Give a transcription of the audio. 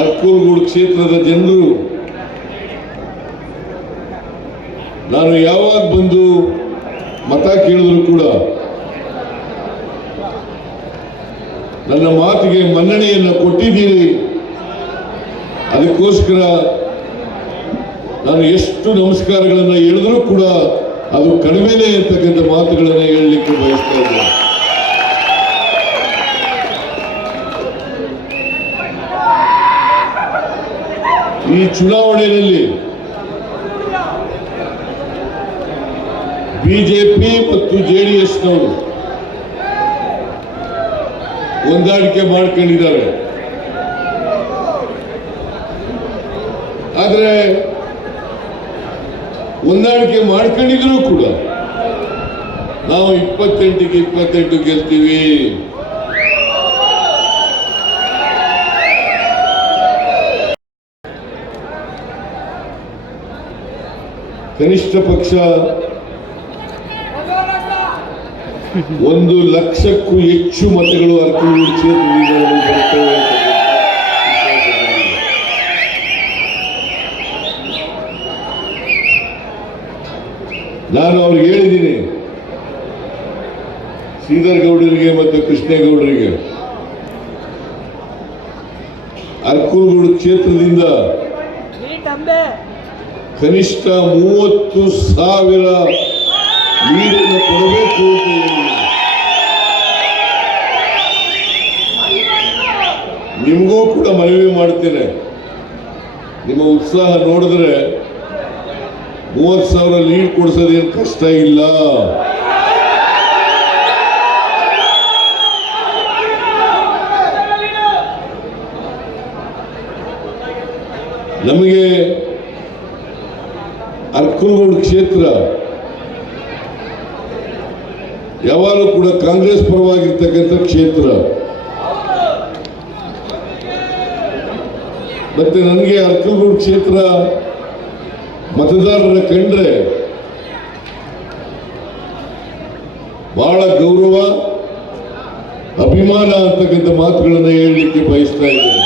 ಅರ್ಕೂಲ್ಗೂಡು ಕ್ಷೇತ್ರದ ಜನರು, ನಾನು ಯಾವಾಗ ಬಂದು ಮತ ಕೇಳಿದ್ರು ಕೂಡ ನನ್ನ ಮಾತಿಗೆ ಮನ್ನಣೆಯನ್ನು ಕೊಟ್ಟಿದ್ದೀರಿ. ಅದಕ್ಕೋಸ್ಕರ ನಾನು ಎಷ್ಟು ನಮಸ್ಕಾರಗಳನ್ನು ಹೇಳಿದ್ರೂ ಕೂಡ ಅದು ಕಡಿಮೆನೇ ಇರ್ತಕ್ಕಂಥ ಮಾತುಗಳನ್ನು ಹೇಳಲಿಕ್ಕೆ ಬಯಸ್ತಾ ಇದ್ದೇನೆ. ಈ ಚುನಾವಣೆಯಲ್ಲಿ ಬಿಜೆಪಿ ಮತ್ತು ಜೆಡಿಎಸ್ನವರು ಹೊಂದಾಣಿಕೆ ಮಾಡ್ಕೊಂಡಿದ್ದಾರೆ. ಆದರೆ ಹೊಂದಾಣಿಕೆ ಮಾಡ್ಕೊಂಡಿದ್ರು ಕೂಡ ನಾವು ಇಪ್ಪತ್ತೆಂಟಿಗೆ ಇಪ್ಪತ್ತೆಂಟು ಗೆಲ್ತೀವಿ. ಕನಿಷ್ಠ ಪಕ್ಷ ಒಂದು ಲಕ್ಷಕ್ಕೂ ಹೆಚ್ಚು ಮತಗಳು ಅರ್ಕೂರು ಕ್ಷೇತ್ರದಿಂದ. ನಾನು ಅವ್ರಿಗೆ ಹೇಳಿದ್ದೀನಿ ಶ್ರೀಧರ್ ಗೌಡರಿಗೆ ಮತ್ತು ಕೃಷ್ಣೇಗೌಡರಿಗೆ ಅರ್ಕೂರುಗೌಡ ಕ್ಷೇತ್ರದಿಂದ ಕನಿಷ್ಠ ಮೂವತ್ತು ಸಾವಿರ ನೀರನ್ನು ಕೊಡಬೇಕು. ನಿಮಗೂ ಕೂಡ ಮನವಿ ಮಾಡ್ತೇನೆ ನಿಮ್ಮ ಉತ್ಸಾಹ ನೋಡಿದ್ರೆ ಮೂವತ್ತು ಸಾವಿರ ಲೀಡ್ ಕೊಡಿಸೋದೇನು ಕಷ್ಟ ಇಲ್ಲ ನಮಗೆ ಅರ್ಕಲ್ಗೋಡು ಕ್ಷೇತ್ರ ಯಾವಾಗಲೂ ಕೂಡ ಕಾಂಗ್ರೆಸ್ ಪರವಾಗಿರ್ತಕ್ಕಂಥ ಕ್ಷೇತ್ರ. ಮತ್ತೆ ನನಗೆ ಅರ್ಕಲ್ಗೋಡು ಕ್ಷೇತ್ರ ಮತದಾರರ ಕಂಡ್ರೆ ಬಹಳ ಗೌರವ, ಅಭಿಮಾನ ಅಂತಕ್ಕಂಥ ಮಾತುಗಳನ್ನು ಹೇಳಲಿಕ್ಕೆ ಬಯಸ್ತಾ ಇದ್ದೇನೆ.